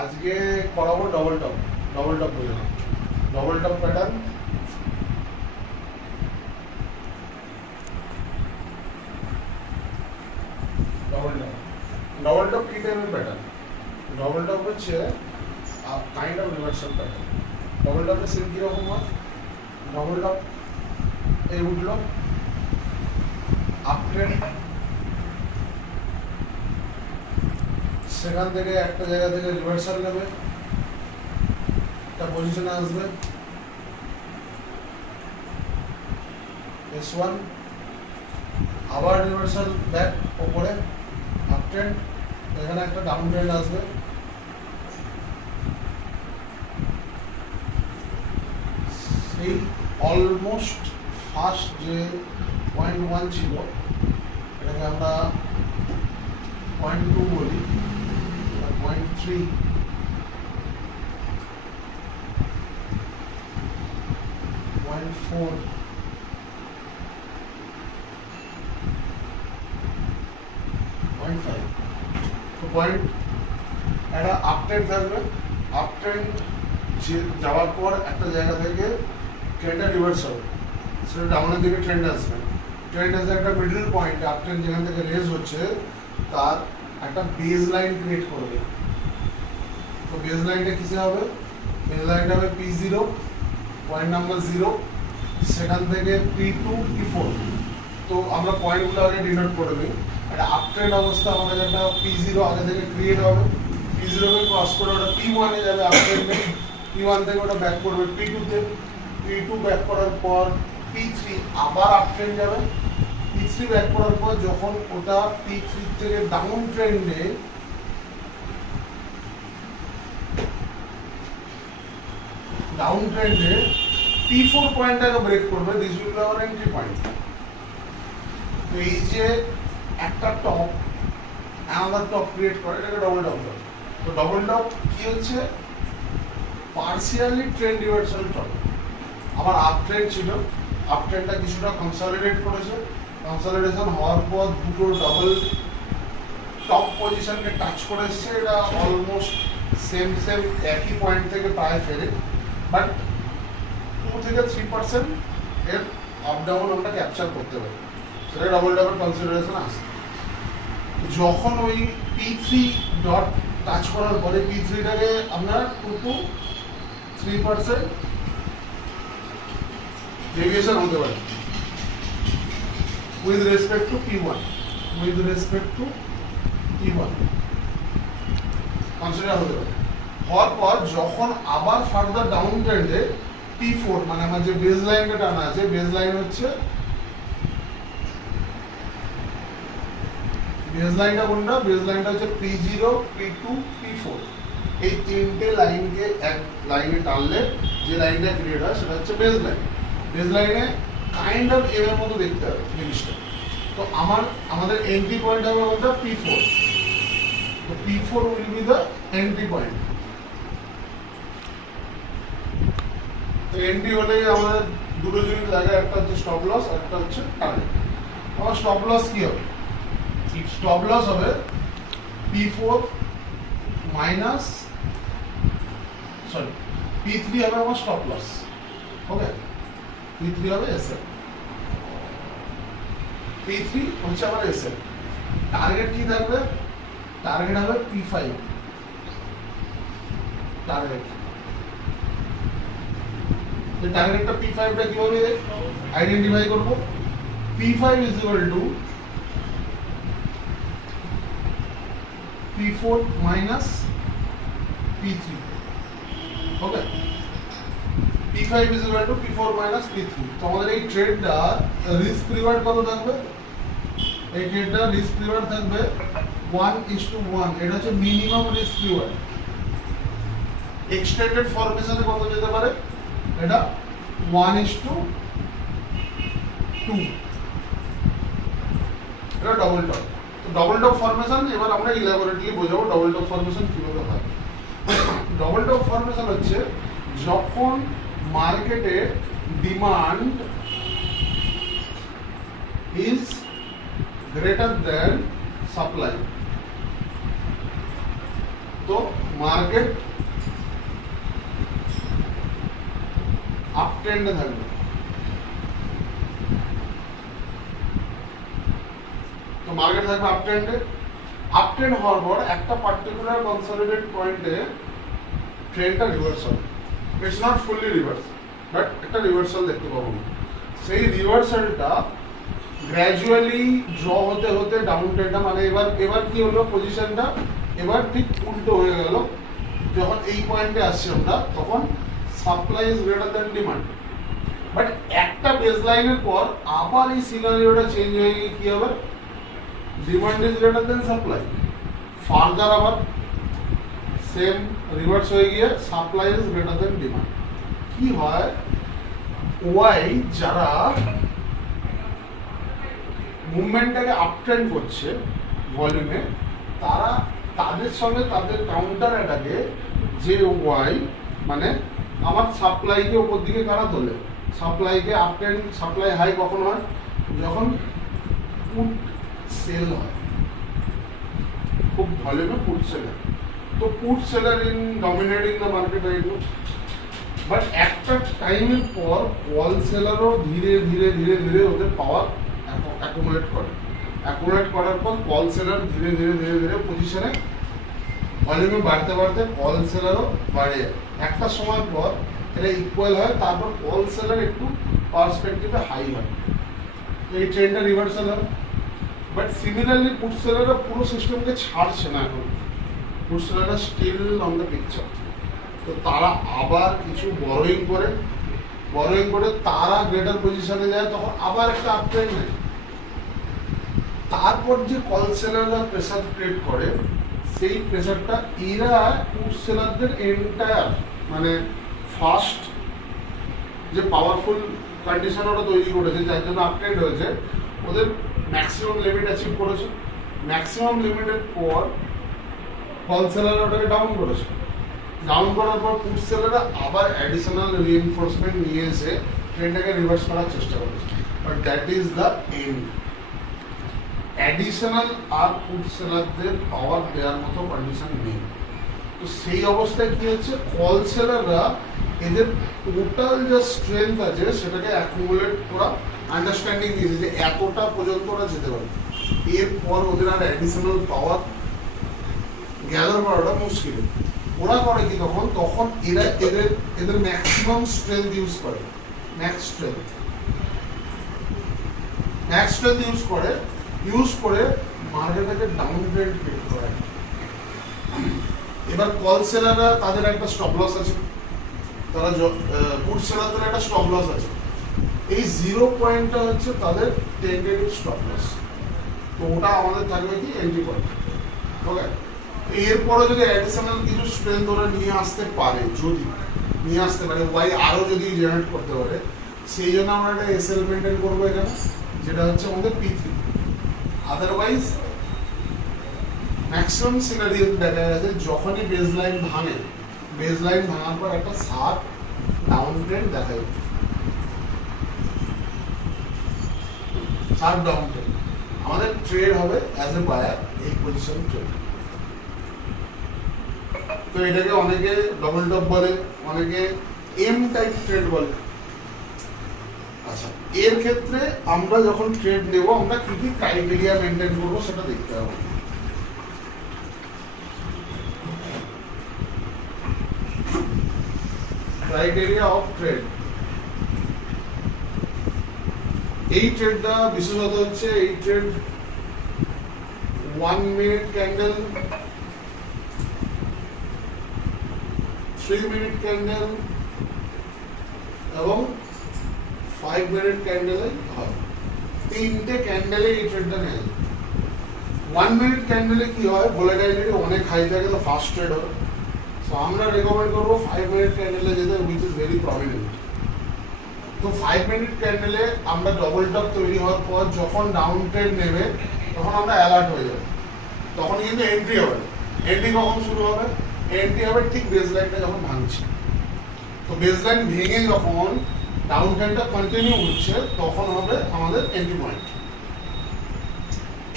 আজকে করাবো double top বোঝানো। Double top pattern, double top কি টাইপের প্যাটার্ন? ডবল টপ হচ্ছে kind of reversal pattern. Double টপের সিন কীরকম হয়? ডবল টপ এই উঠলো, আপ ট্রেন্ড, সেখান থেকে একটা জায়গা থেকে রিভার্সাল নেবে, একটা পজিশনে আসবে, S1, আবার রিভার্সাল ব্যাক ওপরে, আপ ট্রেন্ড, এখানে একটা ডাউন ট্রেন্ড আসবে, এই অলমোস্ট ফার্স্ট যে 0.1 ছিল এটাকে আমরা 0.2 বলি, 0.3, 0.4, 0.5, তো পয়েন্ট একটা আপ ট্রেন্ড থাকবে। আপ ট্রেন্ড যাওয়ার পর একটা জায়গা থেকে ট্রেন্ডটা রিভার্স হবে, সেটা ডাউনের দিকে ট্রেন্ড আসবে। ট্রেন্ড আসে একটা মিডল পয়েন্ট, আপ ট্রেন্ড যেখান থেকে রেজ হচ্ছে তার একটা বেজ লাইন ক্রিয়েট করবে। তো বেজ লাইনটা কিসে হবে? বেজ লাইনটা হবে P0, পয়েন্ট নাম্বার 0, সেখান থেকে P2, P4। তো আমরা পয়েন্টগুলো আগে ডিনোট করে দিই। একটা আপ ট্রেন্ড অবস্থা আমাদের একটা P0 আগে থেকে ক্রিয়েট হবে, P0 কে ক্রস করে ওটা P1 এ যাবে, আপ ট্রেন্ডে P1 থেকে ওটা ব্যাক করবে P2 তে, P2 ব্যাক করার পর P3 আবার আপ ট্রেন্ড যাবে, P3 ব্যাক করার পর যখন ওটা P3 থেকে ডাউন ট্রেন্ডে P4 পয়েন্টটাকে ব্রেক করবে, this will be hour entry point. তো এই যে একটা টপ অ্যানাদার টপ ক্রিয়েট করে, এটাকে ডবল টপ বলে। তো ডবল টপ কি হচ্ছে? Partially trend reversal top. আমার আপ ট্রেন্ড ছিল, আপ ট্রেন্ডটা কিছুটা কনসলিডেট করেছে, কনসলিডেশন হওয়ার পর দুটো ডবল টপ পজিশনকে টাচ করে এসছে, এটা অলমোস্ট সেম একই পয়েন্ট থেকে প্রায় ফেরে, বাট 2 থেকে 3% এর আপ ডাউন আমরা ক্যাপচার করতে পারি, সেটা ডবল টপের কনসিডারেশন আসে। যখন ওই P3 ডট টাচ করার পরে P3টাকে আমরা 2 to 3% ডেভিয়েশন হতে পারে with respect to P1, consider হতে পারে। হওয়ার পর যখন আবার ফার্দার ডাউন ট্রেন্ডে P4, মানে আমার যে বেজ লাইনটা টানা আছে, বেজ লাইন হচ্ছে বেজ লাইনটা কোনটা? বেজ লাইনটা হচ্ছে P0, P2, P4, এই তিনটে লাইনকে এক লাইনে টানলে যে লাইনটা ক্রিয়েট হয় সেটা হচ্ছে বেজ লাইন। বেজ লাইনে কাইন্ড অফ এর মতো দেখতে হবে জিনিসটা। তো আমাদের এন্ট্রি পয়েন্ট হবে কোনটা? P4। তো P4 will be the entry point. তো এন্ট্রি হলেই আমাদের দুটো জিনিস লাগে, একটা হচ্ছে স্টপ লস, একটা হচ্ছে টার্গেট। আমার স্টপ লস কি হবে? স্টপ লস হবে P4 মাইনাস P3 হবে আমার স্টপ লস। ওকে, P3 হবে এসএল, P3 হচ্ছে আমার এসএল। টার্গেট কি থাকবে? টার্গেট হবে P5। টার্গেটটা P5টা কিভাবে আইডেন্টিফাই করব? P5 is equal to P4 minus P3. Okay, P5 is equal to P4 minus P3। তো আমাদের এই ট্রেডটা রিস্ক রিওয়ার্ড কত থাকবে? এই ট্রেডটা রিস্ক রিওয়ার্ড থাকবে 1:1। এটা হচ্ছে মিনিমাম রিস্ক রিওয়ার্ড। এক্সটেন্ডেড ফরমেশনে কত যেতে পারে? এটা 1:2। এটা ডবল টপ। তো ডবল টপ ফরমেশন এবার আমরা ইলাবোরেটলি বোঝাবো ডবল টপ ফরমেশন কিভাবে হয়। ডবল টপ ফরমেশন হচ্ছে যখন মার্কেটে demand is greater than supply. তো মার্কেট আপ ট্রেন্ডে থাকবে। তো মার্কেট থাকবে আপ ট্রেন্ডে। আপ ট্রেন্ড হওয়ার পর একটা পার্টিকুলার কনসলিডেট পয়েন্টে ট্রেন্ডটা reversal, it's not fully reverse, but একটা রিভার্সাল দেখতে পাবো। সেই রিভার্সালটা গ্র্যাজুয়ালি ড্র হতে হতে ডাউন ট্রেন্ডটা, মানে এবার কি হলো, পজিশনটা এবার ঠিক উল্টো হয়ে গেল। যখন এই পয়েন্টে আসছি আমরা, তখন supply is greater than demand. But একটা বেস লাইনের পর আবার এই সিনারিওটা চেঞ্জ হয়ে গিয়ে কি হবে, demand is greater than supply. Further আবার সেম রিভার্স হয়ে গিয়ে supply is greater than demand. কি হয়, ওয়াই যারা মুভমেন্টটাকে আপট্রেন্ড করছে ভলিউমে, তারা তাদের সঙ্গে তাদের কাউন্টার অ্যাটাকে যে ওয়াই, মানে আমার সাপ্লাইকে ওপর দিকে কারা তোলে, সাপ্লাইকে আপট্রেন্ড, সাপ্লাই হাই কখন হয়, যখন পুট সেল হয়, খুব ভলিউমে পুট সেল হয়। তো put seller in dominating the market right now. But একটা টাইমের পর কল সেলারও ধীরে ধীরে ধীরে ধীরে ওদের পাওয়ার অ্যাকুমুলেট করে। অ্যাকুমুলেট করার পর কল সেলার ধীরে ধীরে ধীরে ধীরে পজিশনে ভলিউমে বাড়তে বাড়তে কল সেলারও বাড়ে। একটা সময় পর এটা ইকুয়াল হয়, তারপর কল সেলার একটু পার্সপেক্টিভে হাই হয়, এই ট্রেন্ডটা রিভার্সাল হয়। বাট সিমিলারলি পুট সেলাররা পুরো সিস্টেমকে ছাড়ছে না এখন, পুট সেলাররা স্টিল অন দ্য পিকচার। তো তারা আবার কিছু বরোইং করে তারা গ্রেটার পজিশনে যায়, তখন আবার একটা আপ ট্রেন্ড নেয়। তারপর যে কল সেলাররা প্রেসার ক্রিয়েট করে, সেই প্রেসারটা এরা পুট সেলারদের এন্টায়ার, মানে ফার্স্ট যে পাওয়ারফুল কন্ডিশন ওরা তৈরি করেছে, যার জন্য আপ ট্রেন্ড হয়েছে, ওদের ম্যাক্সিমাম লিমিট অ্যাচিভ করেছে। ম্যাক্সিমাম লিমিটের পর কল সেলার ওটাকে ডাউন করেছে। ডাউন করার পর পুট সেলাররা আবার অ্যাডিশনাল রিএনফোর্সমেন্ট নিয়ে এসে ট্রেন্ডটাকে রিভার্স করার চেষ্টা করেছে। But that is the end. Additional আর পুট সেলারদের পাওয়ার দেওয়ার মতো কন্ডিশন নেই। তো সেই অবস্থায় কি হচ্ছে, কল সেলাররা এদের টোটাল যে স্ট্রেংথ আছে সেটাকে অ্যাকুমুলেট করা, আন্ডারস্ট্যান্ডিং দিয়েছে যে এতটা পর্যন্ত ওরা যেতে পারে, এরপর ওদের আর অ্যাডিশনাল পাওয়ার গ্যাদার করাটা মুশকিল। ওরা করে কি তখন এরা এদের ম্যাক্সিমাম স্ট্রেংথ ইউজ করে, ম্যাক্স স্ট্রেংথ ইউজ করে মার্কেটটাকে ডাউন ট্রেন্ড ক্রিয়েট করে। এবার কল সেলাররা তাদের একটা স্টপ লস আছে, তারা পুট সেলারদের একটা স্টপ লস আছে। এই 0 পয়েন্টটা হচ্ছে তাদের টেন্টেটিভ স্টপ লস। তো ওটা আমাদের থাকবে কি, এন্ট্রি পয়েন্ট। ওকে, এরপরে যদি অ্যাডিশনাল কিছু স্ট্রেংথ ওরা নিয়ে আসতে পারে, ওয়াই আরো যদি জেনারেট করতে পারে, সেই জন্য আমরা একটা এসএল মেনটেন করবো এখানে, যেটা হচ্ছে আমাদের P3। আদারওয়াইজ ম্যাক্সিমাম সিনারিও দেখা গেছে যখনই বেস লাইন ভাঙার পর একটা শার্প ডাউন ট্রেন্ড দেখা যায়, শার্প ডাউন ট্রেন্ড। আমাদের ট্রেড হবে অ্যাজ এ বায়ার এই পজিশন ট্রেড। তো এটাকে অনেকে ডবল টপ বলে, অনেকে এম টাইপ ট্রেড বলে। আচ্ছা, এর ক্ষেত্রে আমরা যখন ট্রেড নেব, আমরা কি কি ক্রাইটেরিয়া মেনটেন করবো সেটা দেখতে হবে। Criteria of trade. এই ট্রেডটা বিশেষত হচ্ছে, এই trade 1 minute candle, 3 minute candle এবং 5 মিনিট ক্যান্ডেলে হয়। 3টে ক্যান্ডেলে এই ট্রেডটা নেয়। 1 মিনিট ক্যান্ডেলে কি হয়, ভোলাটিলিটি অনেক হাই থাকে, তো ফাস্ট ট্রেড হবে। সো আমরা রেকমেন্ড করবো 5 মিনিট ক্যান্ডেলে যেতে, উইচ ইজ ভেরি প্রমিনেন্ট। তো 5 মিনিট ক্যান্ডেলে আমরা ডবল টপ তৈরি হওয়ার পর যখন ডাউন ট্রেড নেবে, তখন আমরা অ্যালার্ট হয়ে যাবো। তখন কিন্তু এন্ট্রি হবে। এন্ট্রি কখন শুরু হবে, এন্ট্রি হবে ঠিক বেস লাইনটা যখন ভাঙছে। তো বেস লাইন ভেঙে যখন ডাউন ট্রেন্ডটা কন্টিনিউ হচ্ছে, তখন হবে আমাদের এন্ট্রি পয়েন্ট।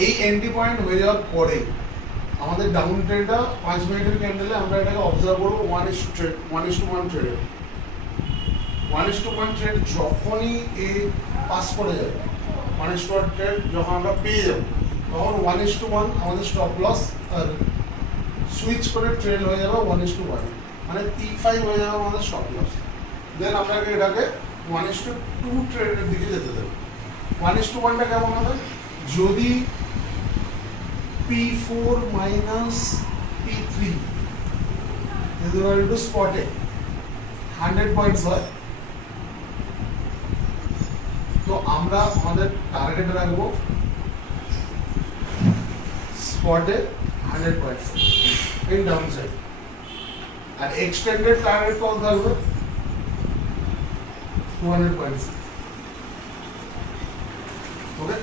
এই এন্ট্রি পয়েন্ট হয়ে যাওয়ার পরে আমাদের ডাউন ট্রেডটা 5 মিনিটের ক্যান্ডেলে আমরা এটাকে অবজার্ভ করবো 1:1 ট্রেডে 1:1 ট্রেড যখনই এ পাস করে যাবে 1:1 ট্রেড যখন আমরা পেয়ে যাবো তখন 1:1 আমাদের স্টপ লস আর সুইচ করে ট্রেড হয়ে যাবে 1:1 মানে T5 হয়ে যাবে আমাদের স্টপ লস। দেন আপনাকে এটাকে 1:2 ট্রেডের দিকে যেতে দেবে। 1:1টা কেমন হবে? যদি P4 minus P3 is equal to spot এ 100 পয়েন্টস হয়, তো আমরা আমাদের টার্গেট রাখবো স্পটে 100 পয়েন্টস ইন ডাউন সাইড, আর এক্সটেন্ডেড টার্গেট কত থাকবে 200 পয়েন্টস। ওকে।